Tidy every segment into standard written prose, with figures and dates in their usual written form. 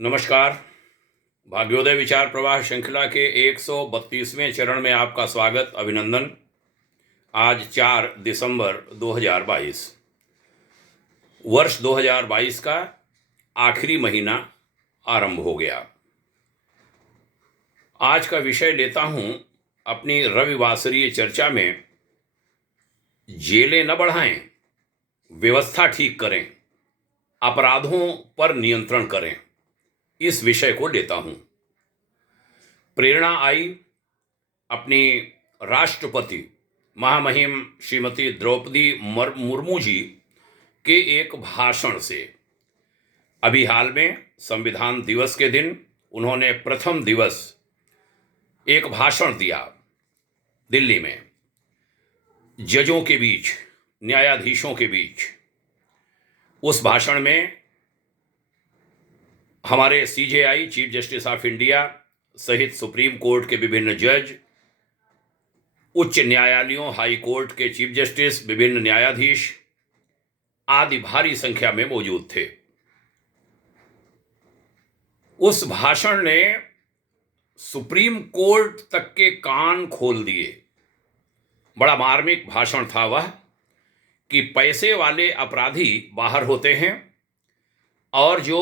नमस्कार। भाग्योदय विचार प्रवाह श्रृंखला के 132वें चरण में आपका स्वागत, अभिनंदन। आज 4 दिसंबर 2022, वर्ष 2022 का आखिरी महीना आरंभ हो गया। आज का विषय लेता हूं अपनी रविवासरीय चर्चा में, जेलें न बढ़ाएं, व्यवस्था ठीक करें, अपराधों पर नियंत्रण करें। इस विषय को लेता हूं। प्रेरणा आई अपनी राष्ट्रपति महामहिम श्रीमती द्रौपदी मुर्मू जी के एक भाषण से। अभी हाल में संविधान दिवस के दिन उन्होंने प्रथम दिवस एक भाषण दिया दिल्ली में, जजों के बीच, न्यायाधीशों के बीच। उस भाषण में हमारे CJI, chief justice of India सहित सुप्रीम कोर्ट के विभिन्न जज, उच्च न्यायालयों, हाई कोर्ट के चीफ जस्टिस, विभिन्न न्यायाधीश आदि भारी संख्या में मौजूद थे। उस भाषण ने सुप्रीम कोर्ट तक के कान खोल दिए। बड़ा मार्मिक भाषण था वह, कि पैसे वाले अपराधी बाहर होते हैं और जो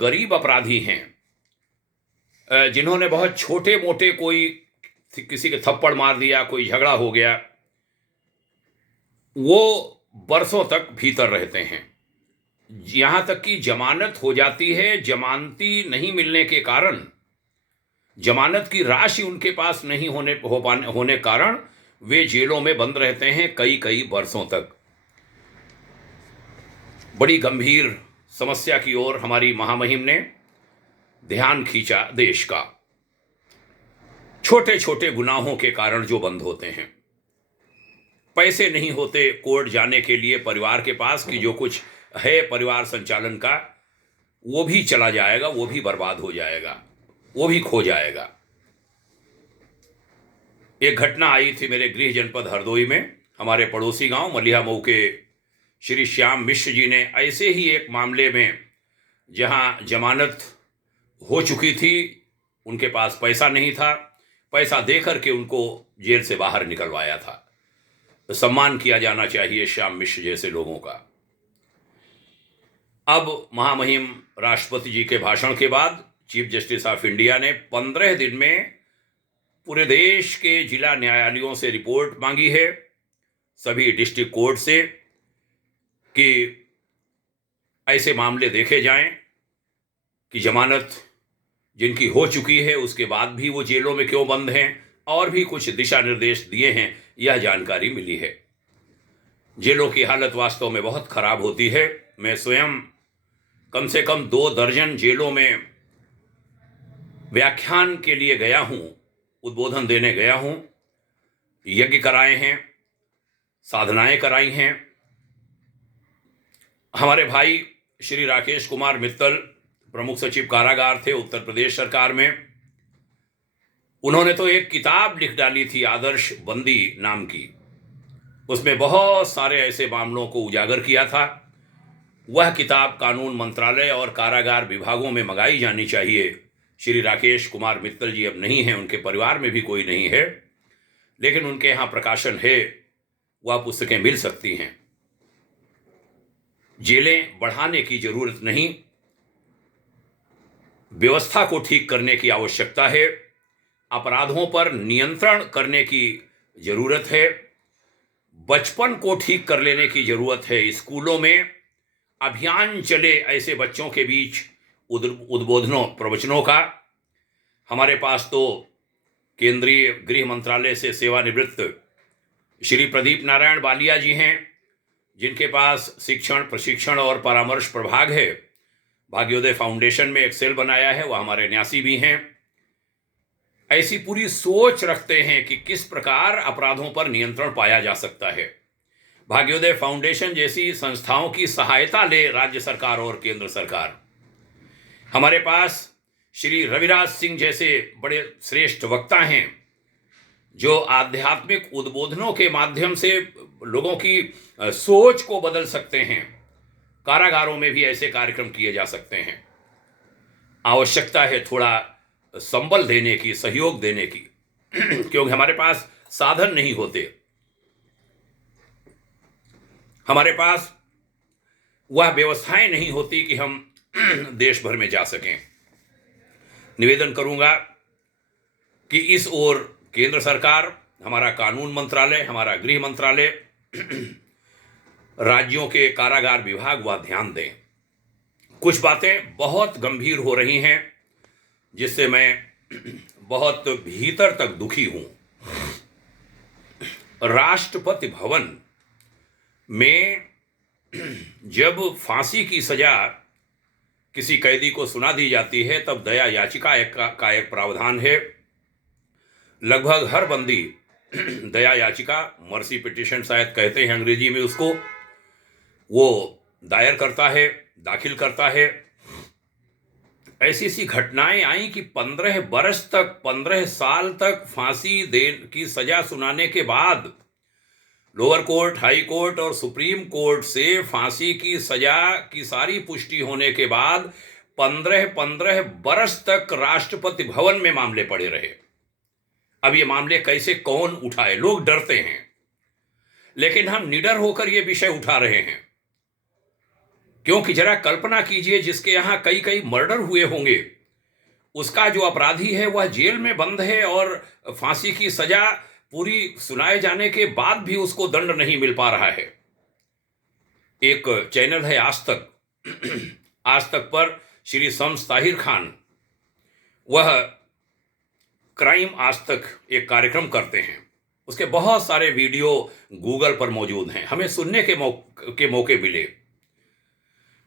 गरीब अपराधी हैं, जिन्होंने बहुत छोटे मोटे, कोई किसी के थप्पड़ मार दिया, कोई झगड़ा हो गया, वो बरसों तक भीतर रहते हैं। यहां तक कि जमानत हो जाती है, जमानती नहीं मिलने के कारण, जमानत की राशि उनके पास नहीं होने कारण वे जेलों में बंद रहते हैं कई कई बरसों तक। बड़ी गंभीर समस्या की ओर हमारी महामहिम ने ध्यान खींचा देश का। छोटे छोटे गुनाहों के कारण जो बंद होते हैं, पैसे नहीं होते कोर्ट जाने के लिए परिवार के पास, कि जो कुछ है परिवार संचालन का वो भी चला जाएगा, वो भी बर्बाद हो जाएगा, वो भी खो जाएगा। एक घटना आई थी मेरे गृह जनपद हरदोई में, हमारे पड़ोसी गांव मलिहामऊ के श्री श्याम मिश्र जी ने ऐसे ही एक मामले में, जहां जमानत हो चुकी थी, उनके पास पैसा नहीं था, पैसा देकर के उनको जेल से बाहर निकलवाया था। तो सम्मान किया जाना चाहिए श्याम मिश्र जैसे लोगों का। अब महामहिम राष्ट्रपति जी के भाषण के बाद चीफ जस्टिस ऑफ इंडिया ने 15 दिन में पूरे देश के जिला न्यायालयों से रिपोर्ट मांगी है, सभी डिस्ट्रिक्ट कोर्ट से, कि ऐसे मामले देखे जाएं कि जमानत जिनकी हो चुकी है उसके बाद भी वो जेलों में क्यों बंद हैं, और भी कुछ दिशा निर्देश दिए हैं। यह जानकारी मिली है। जेलों की हालत वास्तव में बहुत खराब होती है। मैं स्वयं कम से कम 2 दर्जन जेलों में व्याख्यान के लिए गया हूं, उद्बोधन देने गया हूं, यज्ञ कराए हैं, साधनाएं कराई हैं। हमारे भाई श्री राकेश कुमार मित्तल प्रमुख सचिव कारागार थे उत्तर प्रदेश सरकार में। उन्होंने तो एक किताब लिख डाली थी, आदर्श बंदी नाम की। उसमें बहुत सारे ऐसे मामलों को उजागर किया था। वह किताब कानून मंत्रालय और कारागार विभागों में मंगाई जानी चाहिए। श्री राकेश कुमार मित्तल जी अब नहीं हैं, उनके परिवार में भी कोई नहीं है, लेकिन उनके यहाँ प्रकाशन है, वह पुस्तकें मिल सकती हैं। जेलें बढ़ाने की जरूरत नहीं, व्यवस्था को ठीक करने की आवश्यकता है, अपराधों पर नियंत्रण करने की जरूरत है, बचपन को ठीक कर लेने की जरूरत है। स्कूलों में अभियान चले ऐसे बच्चों के बीच उद्बोधनों, प्रवचनों का। हमारे पास तो केंद्रीय गृह मंत्रालय से सेवानिवृत्त श्री प्रदीप नारायण बालिया जी हैं, जिनके पास शिक्षण, प्रशिक्षण और परामर्श प्रभाग है। भाग्योदय फाउंडेशन में एक सेल बनाया है, वह हमारे न्यासी भी हैं। ऐसी पूरी सोच रखते हैं कि किस प्रकार अपराधों पर नियंत्रण पाया जा सकता है। भाग्योदय फाउंडेशन जैसी संस्थाओं की सहायता ले राज्य सरकार और केंद्र सरकार। हमारे पास श्री रविराज सिंह जैसे बड़े श्रेष्ठ वक्ता हैं, जो आध्यात्मिक उद्बोधनों के माध्यम से लोगों की सोच को बदल सकते हैं। कारागारों में भी ऐसे कार्यक्रम किए जा सकते हैं। आवश्यकता है थोड़ा संबल देने की, सहयोग देने की, क्योंकि हमारे पास साधन नहीं होते, हमारे पास वह व्यवस्थाएं नहीं होती कि हम देश भर में जा सकें। निवेदन करूंगा कि इस ओर केंद्र सरकार, हमारा कानून मंत्रालय, हमारा गृह मंत्रालय, राज्यों के कारागार विभाग वह ध्यान दें। कुछ बातें बहुत गंभीर हो रही हैं जिससे मैं बहुत भीतर तक दुखी हूं। राष्ट्रपति भवन में जब फांसी की सजा किसी कैदी को सुना दी जाती है तब दया याचिका का एक प्रावधान है। लगभग हर बंदी दया याचिका, मर्सी पिटिशन शायद कहते हैं अंग्रेजी में उसको, वो दायर करता है, दाखिल करता है। ऐसी ऐसी घटनाएं आई कि 15 बरस तक, 15 साल तक फांसी की सजा सुनाने के बाद लोअर कोर्ट, हाई कोर्ट और सुप्रीम कोर्ट से फांसी की सजा की सारी पुष्टि होने के बाद 15 बरस तक राष्ट्रपति भवन में मामले पड़े रहे। अब ये मामले कैसे कौन उठाए? लोग डरते हैं, लेकिन हम निडर होकर ये विषय उठा रहे हैं क्योंकि जरा कल्पना कीजिए, जिसके यहां कई कई मर्डर हुए होंगे, उसका जो अपराधी है वह जेल में बंद है और फांसी की सजा पूरी सुनाए जाने के बाद भी उसको दंड नहीं मिल पा रहा है। एक चैनल है आज तक, आज तक पर श्री शम्स ताहिर खान, वह क्राइम आज तक एक कार्यक्रम करते हैं, उसके बहुत सारे वीडियो गूगल पर मौजूद हैं, हमें सुनने के मौके मिले।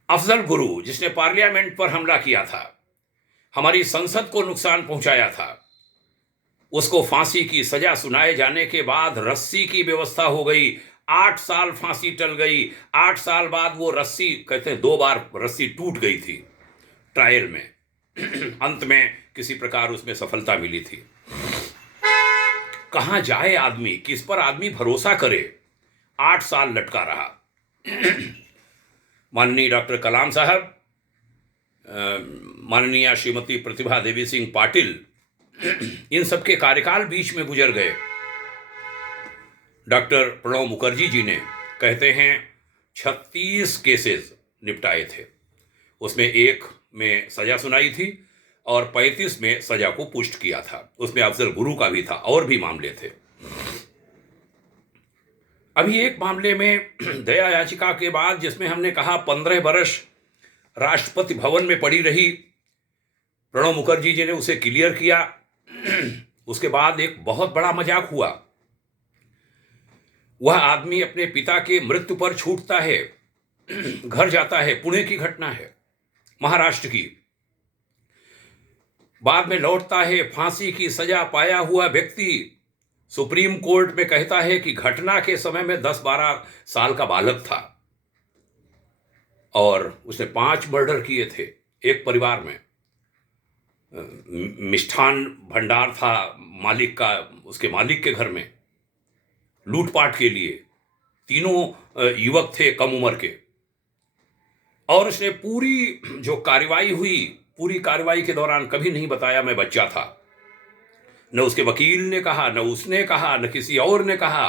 अफजल गुरु, जिसने पार्लियामेंट पर हमला किया था, हमारी संसद को नुकसान पहुंचाया था, उसको फांसी की सजा सुनाए जाने के बाद रस्सी की व्यवस्था हो गई, 8 साल फांसी टल गई। 8 साल बाद वो रस्सी, कहते हैं 2 बार रस्सी टूट गई थी ट्रायल में, अंत में किसी प्रकार उसमें सफलता मिली थी। कहां जाए आदमी, किस पर आदमी भरोसा करे? 8 साल लटका रहा। माननीय डॉक्टर कलाम साहब, माननीय श्रीमती प्रतिभा देवी सिंह पाटिल, इन सबके कार्यकाल बीच में गुजर गए। डॉक्टर प्रणब मुखर्जी जी ने, कहते हैं, 36 केसेस निपटाए थे, उसमें 1 में सजा सुनाई थी और 35 में सजा को पुष्ट किया था। उसमें अफजल गुरु का भी था और भी मामले थे। अभी एक मामले में दया याचिका के बाद, जिसमें हमने कहा 15 बरस राष्ट्रपति भवन में पड़ी रही, प्रणब मुखर्जी जी ने उसे क्लियर किया। उसके बाद एक बहुत बड़ा मजाक हुआ। वह आदमी अपने पिता के मृत्यु पर छूटता है, घर जाता है, पुणे की घटना है, महाराष्ट्र की, बाद में लौटता है, फांसी की सजा पाया हुआ व्यक्ति सुप्रीम कोर्ट में कहता है कि घटना के समय में 10-12 साल का बालक था और उसने 5 मर्डर किए थे एक परिवार में। मिष्ठान भंडार था मालिक का, उसके मालिक के घर में लूटपाट के लिए। तीनों युवक थे कम उम्र के, और उसने पूरी जो कार्रवाई हुई, पूरी कार्रवाई के दौरान कभी नहीं बताया मैं बच्चा था। न उसके वकील ने कहा, न उसने कहा, न किसी और ने कहा।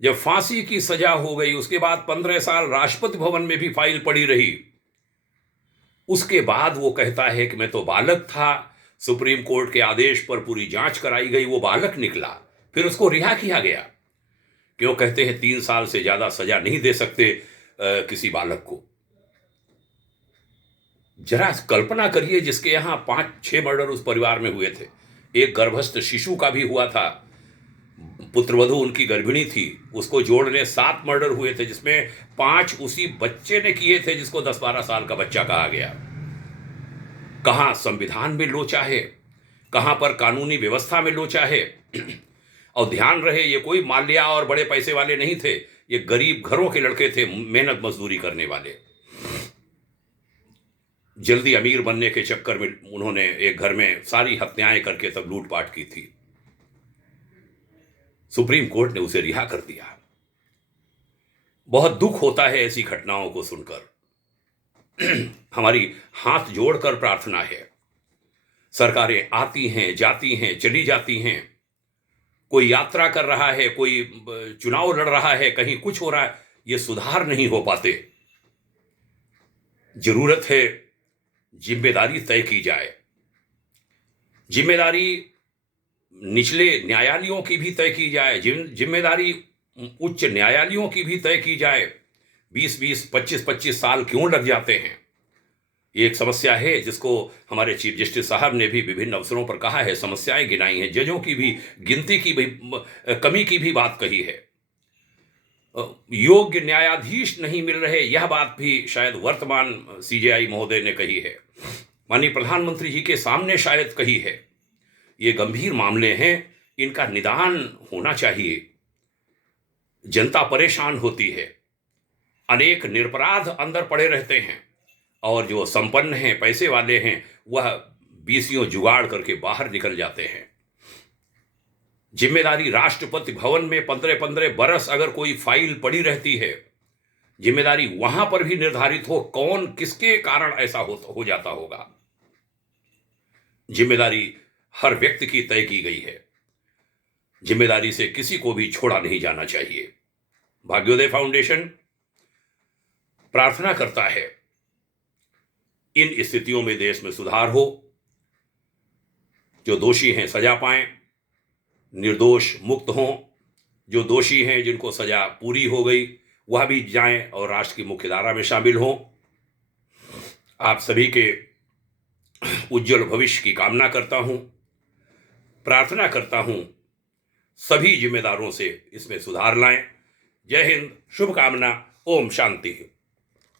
जब फांसी की सजा हो गई, उसके बाद 15 साल राष्ट्रपति भवन में भी फाइल पड़ी रही, उसके बाद वो कहता है कि मैं तो बालक था। सुप्रीम कोर्ट के आदेश पर पूरी जांच कराई गई, वो बालक निकला, फिर उसको रिहा किया गया। क्यों? कहते हैं 3 साल से ज्यादा सजा नहीं दे सकते किसी बालक को। जरा कल्पना करिए, जिसके यहां 5-6 मर्डर उस परिवार में हुए थे, एक गर्भस्थ शिशु का भी हुआ था, पुत्रवधू उनकी गर्भिणी थी, उसको जोड़ने 7 मर्डर हुए थे, जिसमें 5 उसी बच्चे ने किए थे जिसको 10-12 साल का बच्चा कहा गया। कहां संविधान में लोचा है, कहां पर कानूनी व्यवस्था में लोचा है। और ध्यान रहे, ये कोई माल्या और बड़े पैसे वाले नहीं थे, ये गरीब घरों के लड़के थे, मेहनत मजदूरी करने वाले। जल्दी अमीर बनने के चक्कर में उन्होंने एक घर में सारी हत्याएं करके तब लूटपाट की थी। सुप्रीम कोर्ट ने उसे रिहा कर दिया। बहुत दुख होता है ऐसी घटनाओं को सुनकर। हमारी हाथ जोड़कर प्रार्थना है। सरकारें आती हैं, जाती हैं, चली जाती हैं, कोई यात्रा कर रहा है, कोई चुनाव लड़ रहा है, कहीं कुछ हो रहा है, ये सुधार नहीं हो पाते। जरूरत है जिम्मेदारी तय की जाए। जिम्मेदारी निचले न्यायालयों की भी तय की जाए, जिम्मेदारी उच्च न्यायालयों की भी तय की जाए। 20-20, 25-25 साल क्यों लग जाते हैं? ये एक समस्या है जिसको हमारे चीफ जस्टिस साहब ने भी विभिन्न अवसरों पर कहा है, समस्याएं गिनाई हैं, जजों की भी गिनती की भी कमी की भी बात कही है। योग्य न्यायाधीश नहीं मिल रहे, यह बात भी शायद वर्तमान सीजेआई महोदय ने कही है, माननीय प्रधानमंत्री जी के सामने शायद कही है। ये गंभीर मामले हैं, इनका निदान होना चाहिए। जनता परेशान होती है, अनेक निरपराध अंदर पड़े रहते हैं, और जो संपन्न हैं, पैसे वाले हैं, वह बीसियों जुगाड़ करके बाहर निकल जाते हैं। जिम्मेदारी राष्ट्रपति भवन में 15-15 बरस अगर कोई फाइल पड़ी रहती है, जिम्मेदारी वहां पर भी निर्धारित हो कौन किसके कारण ऐसा हो जाता होगा। जिम्मेदारी हर व्यक्ति की तय की गई है, जिम्मेदारी से किसी को भी छोड़ा नहीं जाना चाहिए। भाग्योदय फाउंडेशन प्रार्थना करता है इन स्थितियों में देश में सुधार हो, जो दोषी हैं सजा पाएं, निर्दोष मुक्त हों, जो दोषी हैं जिनको सजा पूरी हो गई वह भी जाएं और राष्ट्र की मुख्यधारा में शामिल हों। आप सभी के उज्जवल भविष्य की कामना करता हूं, प्रार्थना करता हूं सभी जिम्मेदारों से इसमें सुधार लाएं। जय हिंद, शुभकामना, ओम शांति।